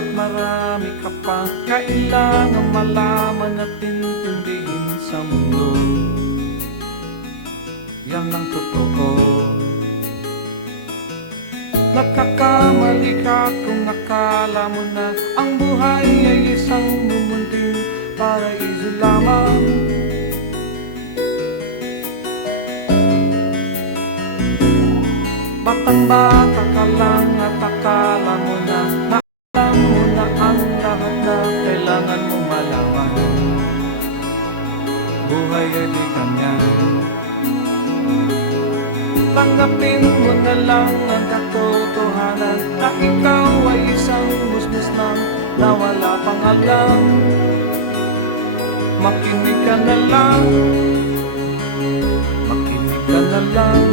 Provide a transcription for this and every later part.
At marami ka pa kailangan malaman at intindihin sa mundo. Yan ang totoo. Nagkakamali ka kung akala mo na ang buhay ay isang mumunting paraiso lamang. Batang-bata ka lang at akala mo na ang lahat na kailangan mong malaman. Buhay ay di ganyan. Tanggapin mo na lang ang katotohanan na ikaw ay isang musmus lang na wala pang alam. Makinig ka na lang, makinig ka na lang.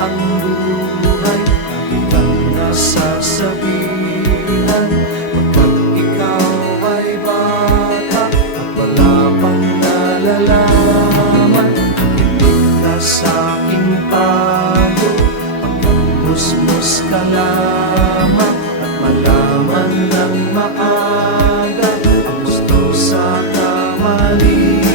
Ang buhay kahit ang nasasabihan, pagkat ikaw ay bata at wala pang nalalaman. Kinig ka sa aking payo, pagkamusmus ka lamang at malaman ng maaga ang gusto sa kamalian.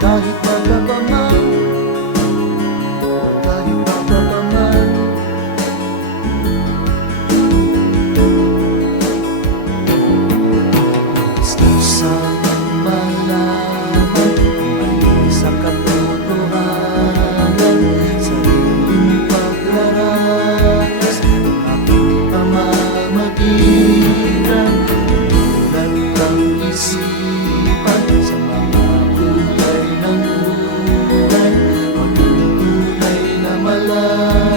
Kahit magkapaman, kahit magkapaman, gusto sanang malaman may isang katotohanan. Sariling paglaranas ang aking pamamagitan. Tulad ng isipan sa mga kulay ng buhay, magtutunay na malaman.